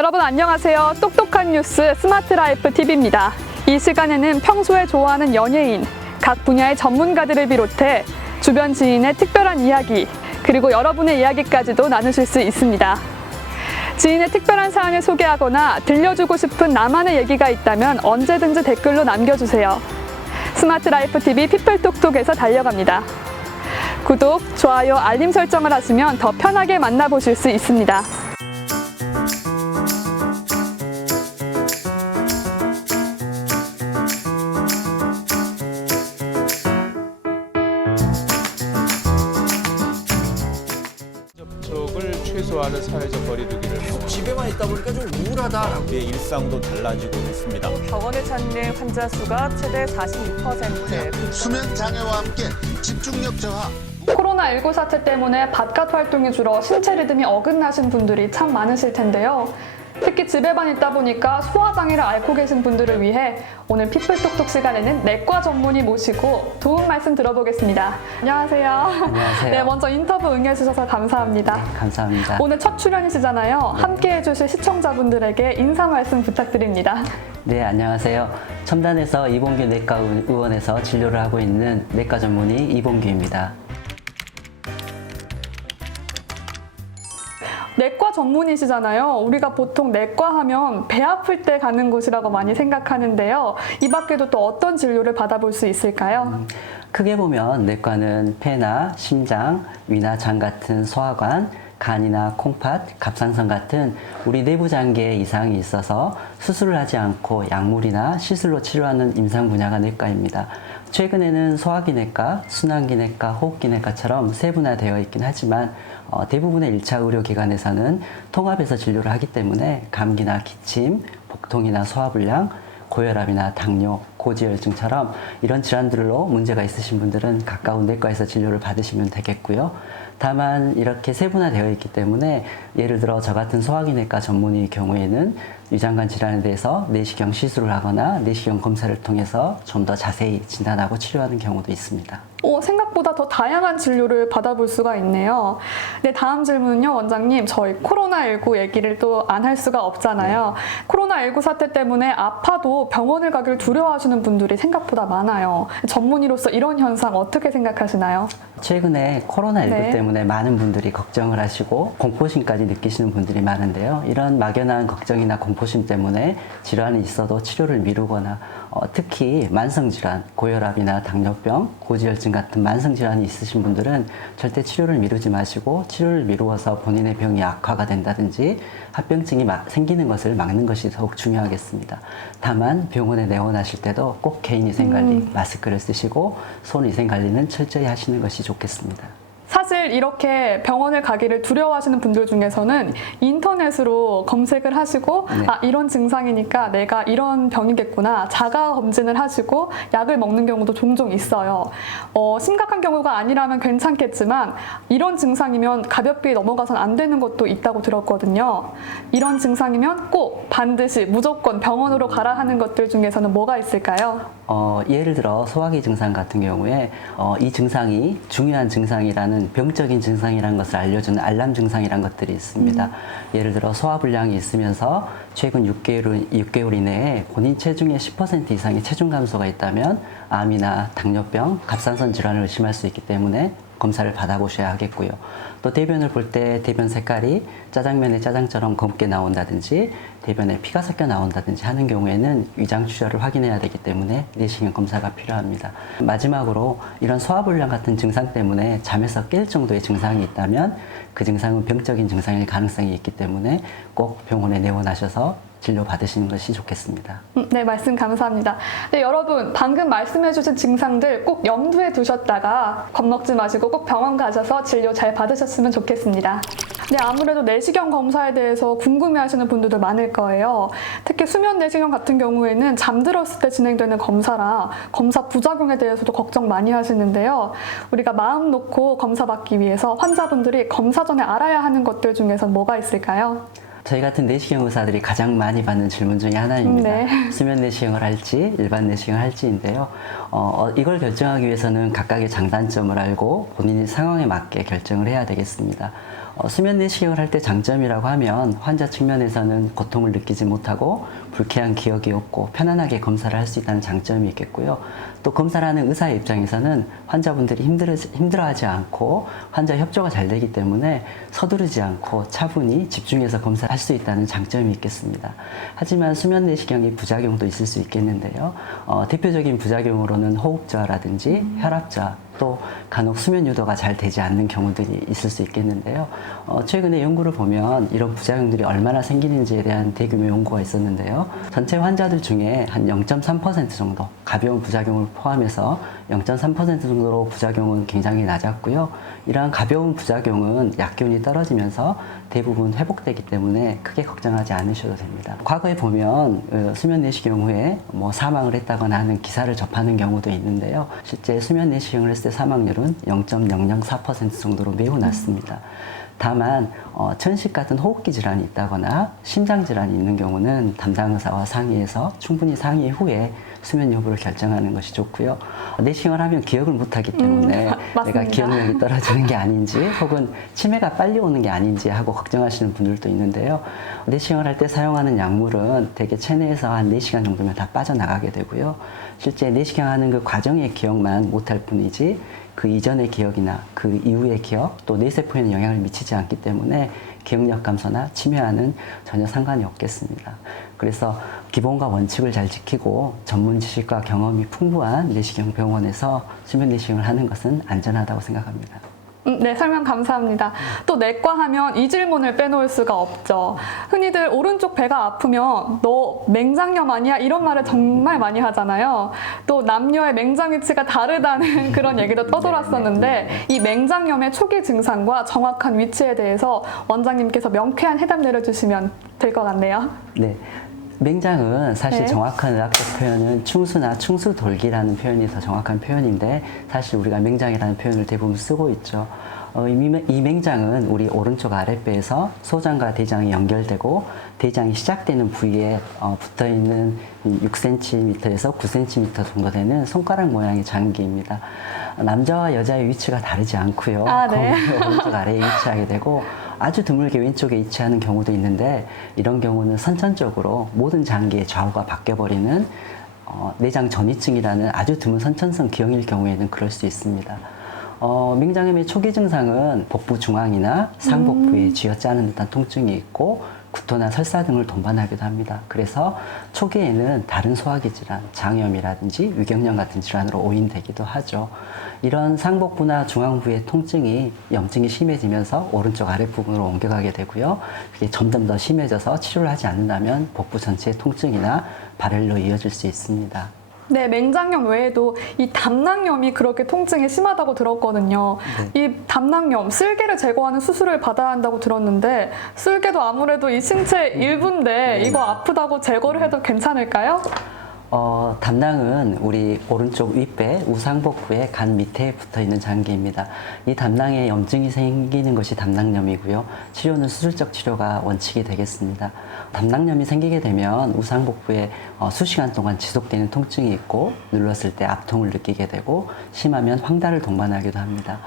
여러분 안녕하세요. 똑똑한 뉴스 스마트 라이프 TV입니다. 이 시간에는 평소에 좋아하는 연예인, 각 분야의 전문가들을 비롯해 주변 지인의 특별한 이야기, 그리고 여러분의 이야기까지도 나누실 수 있습니다. 지인의 특별한 사연을 소개하거나 들려주고 싶은 나만의 얘기가 있다면 언제든지 댓글로 남겨주세요. 스마트 라이프 TV 피플톡톡에서 달려갑니다. 구독, 좋아요, 알림 설정을 하시면 더 편하게 만나보실 수 있습니다. 접촉을 최소화하는 사회적 거리두기를 집에만 있다 보니까 좀 우울하다. 우리의 일상도 달라지고 있습니다. 병원을 찾는 환자 수가 최대 42%. 수면 장애와 함께 집중력 저하. 코로나19 사태 때문에 바깥 활동이 줄어 신체 리듬이 어긋나신 분들이 참 많으실 텐데요. 특히 집에만 있다 보니까 소화장애를 앓고 계신 분들을 위해 오늘 피플톡톡 시간에는 내과 전문의 모시고 도움 말씀 들어보겠습니다. 안녕하세요. 안녕하세요. 네, 먼저 인터뷰 응해주셔서 감사합니다. 네, 감사합니다. 오늘 첫 출연이시잖아요. 네. 함께 해주실 시청자분들에게 인사 말씀 부탁드립니다. 네, 안녕하세요. 첨단에서 이봉규 내과 의원에서 진료를 하고 있는 내과 전문의 이봉규입니다. 내과 전문의시잖아요. 우리가 보통 내과 하면 배 아플 때 가는 곳이라고 많이 생각하는데요. 이 밖에도 또 어떤 진료를 받아볼 수 있을까요? 크게 보면 내과는 폐나 심장, 위나 장 같은 소화관, 간이나 콩팥, 갑상선 같은 우리 내부 장기에 이상이 있어서 수술을 하지 않고 약물이나 시술로 치료하는 임상 분야가 내과입니다. 최근에는 소화기내과, 순환기내과, 호흡기내과처럼 세분화되어 있긴 하지만 대부분의 1차 의료기관에서는 통합해서 진료를 하기 때문에 감기나 기침, 복통이나 소화불량, 고혈압이나 당뇨, 고지혈증처럼 이런 질환들로 문제가 있으신 분들은 가까운 내과에서 진료를 받으시면 되겠고요. 다만 이렇게 세분화되어 있기 때문에 예를 들어 저 같은 소화기내과 전문의의 경우에는 위장관 질환에 대해서 내시경 시술을 하거나 내시경 검사를 통해서 좀 더 자세히 진단하고 치료하는 경우도 있습니다. 생각보다 더 다양한 진료를 받아볼 수가 있네요. 네, 다음 질문은요, 원장님. 저희 코로나19 얘기를 또 안 할 수가 없잖아요. 코로나19 사태 때문에 아파도 병원을 가기를 두려워하시는 분들이 생각보다 많아요. 전문의로서 이런 현상 어떻게 생각하시나요? 최근에 코로나19 네. 때문에 많은 분들이 걱정을 하시고 공포심까지 느끼시는 분들이 많은데요. 이런 막연한 걱정이나 공포심 때문에 질환이 있어도 치료를 미루거나 특히 만성질환, 고혈압이나 당뇨병, 고지혈증 같은 만성질환이 있으신 분들은 절대 치료를 미루지 마시고 치료를 미루어서 본인의 병이 악화가 된다든지 합병증이 생기는 것을 막는 것이 더욱 중요하겠습니다. 다만 병원에 내원하실 때도 꼭 개인위생관리, 마스크를 쓰시고 손위생관리는 철저히 하시는 것이 좋겠습니다. 사실 이렇게 병원을 가기를 두려워하시는 분들 중에서는 인터넷으로 검색을 하시고 네. 이런 증상이니까 내가 이런 병이겠구나 자가 검진을 하시고 약을 먹는 경우도 종종 있어요. 심각한 경우가 아니라면 괜찮겠지만 이런 증상이면 가볍게 넘어가선 안 되는 것도 있다고 들었거든요. 이런 증상이면 꼭 반드시 무조건 병원으로 가라 하는 것들 중에서는 뭐가 있을까요? 예를 들어 소화기 증상 같은 경우에 이 증상이 중요한 증상이라는 병적인 증상이라는 것을 알려주는 알람 증상이라는 것들이 있습니다. 예를 들어 소화불량이 있으면서 최근 6개월 이내에 본인 체중의 10% 이상의 체중 감소가 있다면 암이나 당뇨병, 갑상선 질환을 의심할 수 있기 때문에 검사를 받아보셔야 하겠고요. 또 대변을 볼 때 대변 색깔이 짜장면의 짜장처럼 검게 나온다든지 대변에 피가 섞여 나온다든지 하는 경우에는 위장 출혈을 확인해야 되기 때문에 내시경 검사가 필요합니다. 마지막으로 이런 소화불량 같은 증상 때문에 잠에서 깰 정도의 증상이 있다면 그 증상은 병적인 증상일 가능성이 있기 때문에 꼭 병원에 내원하셔서 진료 받으시는 것이 좋겠습니다. 네, 말씀 감사합니다. 네, 여러분 방금 말씀해주신 증상들 꼭 염두에 두셨다가 겁먹지 마시고 꼭 병원 가셔서 진료 잘 받으셨으면 좋겠습니다. 네, 아무래도 내시경 검사에 대해서 궁금해하시는 분들도 많을 거예요. 특히 수면 내시경 같은 경우에는 잠들었을 때 진행되는 검사라 검사 부작용에 대해서도 걱정 많이 하시는데요. 우리가 마음 놓고 검사 받기 위해서 환자분들이 검사 전에 알아야 하는 것들 중에서 뭐가 있을까요? 저희 같은 내시경 의사들이 가장 많이 받는 질문 중에 하나입니다. 네. 수면 내시경을 할지 일반 내시경을 할지인데요. 이걸 결정하기 위해서는 각각의 장단점을 알고 본인의 상황에 맞게 결정을 해야 되겠습니다. 수면 내시경을 할 때 장점이라고 하면 환자 측면에서는 고통을 느끼지 못하고 불쾌한 기억이 없고 편안하게 검사를 할 수 있다는 장점이 있겠고요. 또 검사를 하는 의사의 입장에서는 환자분들이 힘들어하지 않고 환자 협조가 잘 되기 때문에 서두르지 않고 차분히 집중해서 검사할 수 있다는 장점이 있겠습니다. 하지만 수면 내시경의 부작용도 있을 수 있겠는데요. 대표적인 부작용으로는 호흡저하라든지 혈압저하, 또 간혹 수면 유도가 잘 되지 않는 경우들이 있을 수 있겠는데요. 최근에 연구를 보면 이런 부작용들이 얼마나 생기는지에 대한 대규모 연구가 있었는데요. 전체 환자들 중에 한 0.3% 정도 가벼운 부작용을 포함해서 0.3% 정도로 부작용은 굉장히 낮았고요. 이러한 가벼운 부작용은 약기운이 떨어지면서 대부분 회복되기 때문에 크게 걱정하지 않으셔도 됩니다. 과거에 보면 수면 내시경 후에 사망을 했다거나 하는 기사를 접하는 경우도 있는데요. 실제 수면 내시경을 했을 때 사망률은 0.004% 정도로 매우 낮습니다. 다만 천식 같은 호흡기 질환이 있다거나 심장 질환이 있는 경우는 담당 의사와 상의해서 충분히 상의 후에 수면 여부를 결정하는 것이 좋고요. 내시경을 하면 기억을 못하기 때문에 내가 기억력이 떨어지는 게 아닌지 혹은 치매가 빨리 오는 게 아닌지 하고 걱정하시는 분들도 있는데요. 내시경을 할 때 사용하는 약물은 대개 체내에서 한 4시간 정도면 다 빠져나가게 되고요. 실제 내시경 하는 그 과정의 기억만 못할 뿐이지 그 이전의 기억이나 그 이후의 기억 또 뇌세포에는 영향을 미치지 않기 때문에 기억력 감소나 치매와는 전혀 상관이 없겠습니다. 그래서 기본과 원칙을 잘 지키고 전문 지식과 경험이 풍부한 내시경 병원에서 수면 내시경을 하는 것은 안전하다고 생각합니다. 네, 설명 감사합니다. 또 내과 하면 이 질문을 빼놓을 수가 없죠. 흔히들 오른쪽 배가 아프면 너 맹장염 아니야? 이런 말을 정말 많이 하잖아요. 또 남녀의 맹장 위치가 다르다는 그런 얘기도 떠돌았었는데 이 맹장염의 초기 증상과 정확한 위치에 대해서 원장님께서 명쾌한 해답 내려주시면 될 것 같네요. 네. 맹장은 사실 네. 정확한 의학적 표현은 충수나 충수돌기라는 표현이 더 정확한 표현인데 사실 우리가 맹장이라는 표현을 대부분 쓰고 있죠. 이 맹장은 우리 오른쪽 아랫배에서 소장과 대장이 연결되고 대장이 시작되는 부위에 붙어있는 6cm에서 9cm 정도 되는 손가락 모양의 장기입니다. 남자와 여자의 위치가 다르지 않고요. 네. 거기 오른쪽 아래에 위치하게 되고 아주 드물게 왼쪽에 위치하는 경우도 있는데 이런 경우는 선천적으로 모든 장기의 좌우가 바뀌어버리는 내장 전이증이라는 아주 드문 선천성 기형일 경우에는 그럴 수 있습니다. 맹장염의 초기 증상은 복부 중앙이나 상복부에 쥐어짜는 듯한 통증이 있고 구토나 설사 등을 동반하기도 합니다. 그래서 초기에는 다른 소화기 질환, 장염이라든지 위경련 같은 질환으로 오인되기도 하죠. 이런 상복부나 중앙부의 통증이 염증이 심해지면서 오른쪽 아랫부분으로 옮겨가게 되고요. 그게 점점 더 심해져서 치료를 하지 않는다면 복부 전체의 통증이나 발열로 이어질 수 있습니다. 네, 맹장염 외에도 이 담낭염이 그렇게 통증이 심하다고 들었거든요. 네. 이 담낭염, 쓸개를 제거하는 수술을 받아야 한다고 들었는데 쓸개도 아무래도 이 신체 일부인데 이거 아프다고 제거를 해도 괜찮을까요? 담낭은 우리 오른쪽 윗배 우상복부의 간 밑에 붙어 있는 장기입니다. 이 담낭에 염증이 생기는 것이 담낭염이고요. 치료는 수술적 치료가 원칙이 되겠습니다. 담낭염이 생기게 되면 우상복부에 수시간 동안 지속되는 통증이 있고 눌렀을 때 압통을 느끼게 되고 심하면 황달을 동반하기도 합니다.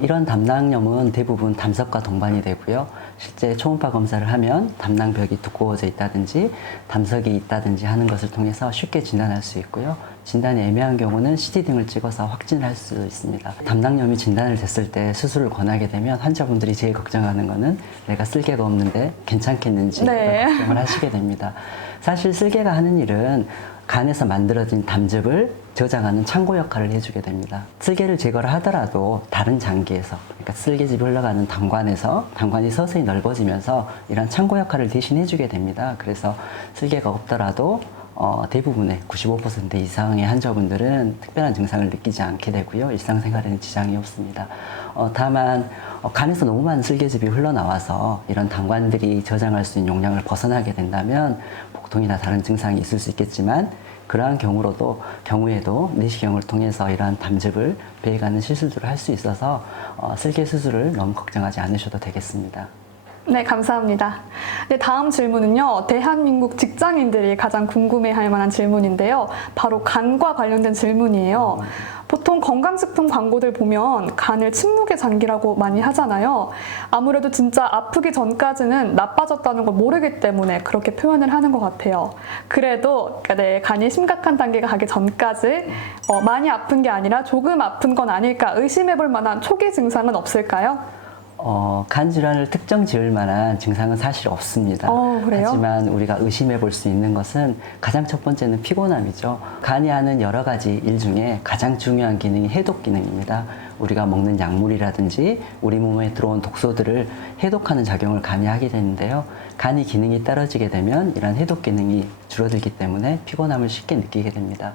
이런 담낭염은 대부분 담석과 동반이 되고요. 실제 초음파 검사를 하면 담낭벽이 두꺼워져 있다든지 담석이 있다든지 하는 것을 통해서 쉽게 진단할 수 있고요. 진단이 애매한 경우는 CT 등을 찍어서 확진할 수 있습니다. 담낭염이 진단을 됐을 때 수술을 권하게 되면 환자분들이 제일 걱정하는 것은 내가 쓸개가 없는데 괜찮겠는지 네. 걱정을 하시게 됩니다. 사실 쓸개가 하는 일은 간에서 만들어진 담즙을 저장하는 창고 역할을 해주게 됩니다. 쓸개를 제거를 하더라도 다른 장기에서, 그러니까 쓸개즙이 흘러가는 담관에서 담관이 서서히 넓어지면서 이런 창고 역할을 대신 해주게 됩니다. 그래서 쓸개가 없더라도 대부분의 95% 이상의 환자분들은 특별한 증상을 느끼지 않게 되고요. 일상생활에는 지장이 없습니다. 다만 간에서 너무 많은 쓸개즙이 흘러나와서 이런 담관들이 저장할 수 있는 용량을 벗어나게 된다면 복통이나 다른 증상이 있을 수 있겠지만 그러한 경우에도 내시경을 통해서 이러한 담즙을 배해가는 시술들을 할 수 있어서 쓸개 수술을 너무 걱정하지 않으셔도 되겠습니다. 네, 감사합니다. 네, 다음 질문은요. 대한민국 직장인들이 가장 궁금해할 만한 질문인데요. 바로 간과 관련된 질문이에요. 보통 건강식품 광고들 보면 간을 침묵의 장기라고 많이 하잖아요. 아무래도 진짜 아프기 전까지는 나빠졌다는 걸 모르기 때문에 그렇게 표현을 하는 것 같아요. 그래도 내 간이 심각한 단계가 가기 전까지 많이 아픈 게 아니라 조금 아픈 건 아닐까 의심해볼 만한 초기 증상은 없을까요? 간 질환을 특정 지을 만한 증상은 사실 없습니다. 그래요? 하지만 우리가 의심해 볼 수 있는 것은 가장 첫 번째는 피곤함이죠. 간이 하는 여러 가지 일 중에 가장 중요한 기능이 해독 기능입니다. 우리가 먹는 약물이라든지 우리 몸에 들어온 독소들을 해독하는 작용을 간이 하게 되는데요. 간이 기능이 떨어지게 되면 이런 해독 기능이 줄어들기 때문에 피곤함을 쉽게 느끼게 됩니다.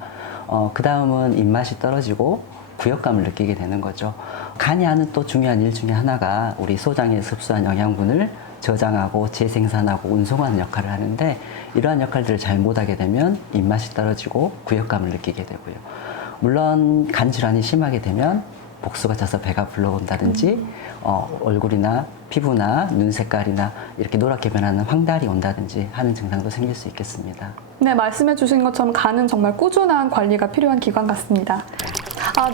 그 다음은 입맛이 떨어지고 구역감을 느끼게 되는 거죠. 간이 하는 또 중요한 일 중에 하나가 우리 소장에 흡수한 영양분을 저장하고 재생산하고 운송하는 역할을 하는데 이러한 역할들을 잘 못하게 되면 입맛이 떨어지고 구역감을 느끼게 되고요. 물론 간 질환이 심하게 되면 복수가 져서 배가 불러온다든지 얼굴이나 피부나 눈 색깔이나 이렇게 노랗게 변하는 황달이 온다든지 하는 증상도 생길 수 있겠습니다. 네, 말씀해 주신 것처럼 간은 정말 꾸준한 관리가 필요한 기관 같습니다.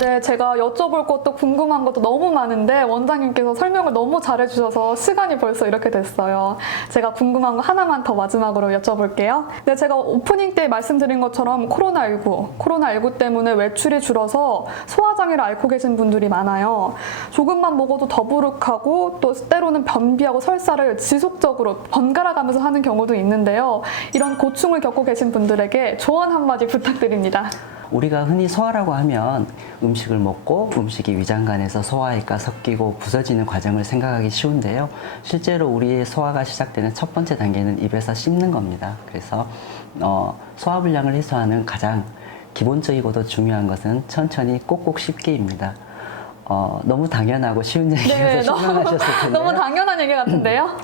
네, 제가 여쭤볼 것도 궁금한 것도 너무 많은데 원장님께서 설명을 너무 잘해주셔서 시간이 벌써 이렇게 됐어요. 제가 궁금한 거 하나만 더 마지막으로 여쭤볼게요. 네, 제가 오프닝 때 말씀드린 것처럼 코로나19 때문에 외출이 줄어서 소화장애를 앓고 계신 분들이 많아요. 조금만 먹어도 더부룩하고 또 때로는 변비하고 설사를 지속적으로 번갈아 가면서 하는 경우도 있는데요. 이런 고충을 겪고 계신 분들에게 조언 한마디 부탁드립니다. 우리가 흔히 소화라고 하면 음식을 먹고 음식이 위장관에서 소화액과 섞이고 부서지는 과정을 생각하기 쉬운데요. 실제로 우리의 소화가 시작되는 첫 번째 단계는 입에서 씹는 겁니다. 그래서 소화불량을 해소하는 가장 기본적이고도 중요한 것은 천천히 꼭꼭 씹기입니다. 너무 당연하고 쉬운 얘기여서 실망하셨을 텐데요. 너무 당연한 얘기 같은데요?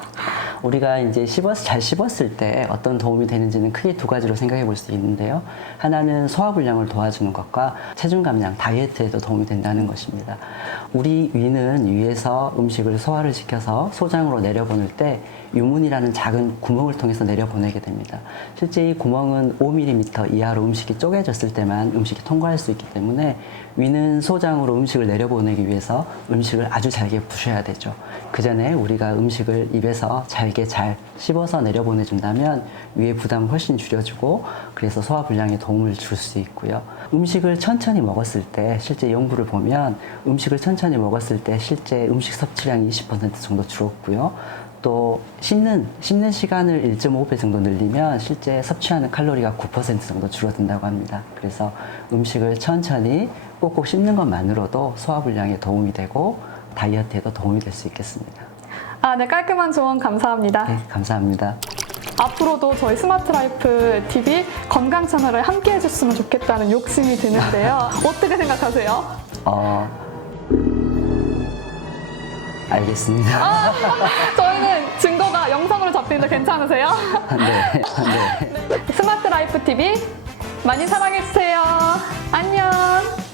우리가 이제 잘 씹었을 때 어떤 도움이 되는지는 크게 두 가지로 생각해 볼 수 있는데요. 하나는 소화불량을 도와주는 것과 체중 감량, 다이어트에도 도움이 된다는 것입니다. 우리 위는 위에서 음식을 소화를 시켜서 소장으로 내려보낼 때 유문이라는 작은 구멍을 통해서 내려보내게 됩니다. 실제 이 구멍은 5mm 이하로 음식이 쪼개졌을 때만 음식이 통과할 수 있기 때문에 위는 소장으로 음식을 내려보내기 위해서 음식을 아주 잘게 부셔야 되죠. 그 전에 우리가 음식을 입에서 잘게 잘 씹어서 내려보내준다면 위의 부담을 훨씬 줄여주고 그래서 소화불량에 도움을 줄 수 있고요. 음식을 천천히 먹었을 때 실제 연구를 보면 음식을 천천히 먹었을 때 실제 음식 섭취량이 20% 정도 줄었고요. 또 씹는 시간을 1.5배 정도 늘리면 실제 섭취하는 칼로리가 9% 정도 줄어든다고 합니다. 그래서 음식을 천천히 꼭꼭 씹는 것만으로도 소화불량에 도움이 되고 다이어트에도 도움이 될 수 있겠습니다. 네, 깔끔한 조언 감사합니다. 네, 감사합니다. 앞으로도 저희 스마트라이프 TV 건강 채널을 함께 해줬으면 좋겠다는 욕심이 드는데요. 어떻게 생각하세요? 알겠습니다. 저희는 증거가 영상으로 잡히는데 괜찮으세요? 네. 스마트라이프 TV 많이 사랑해주세요. 안녕.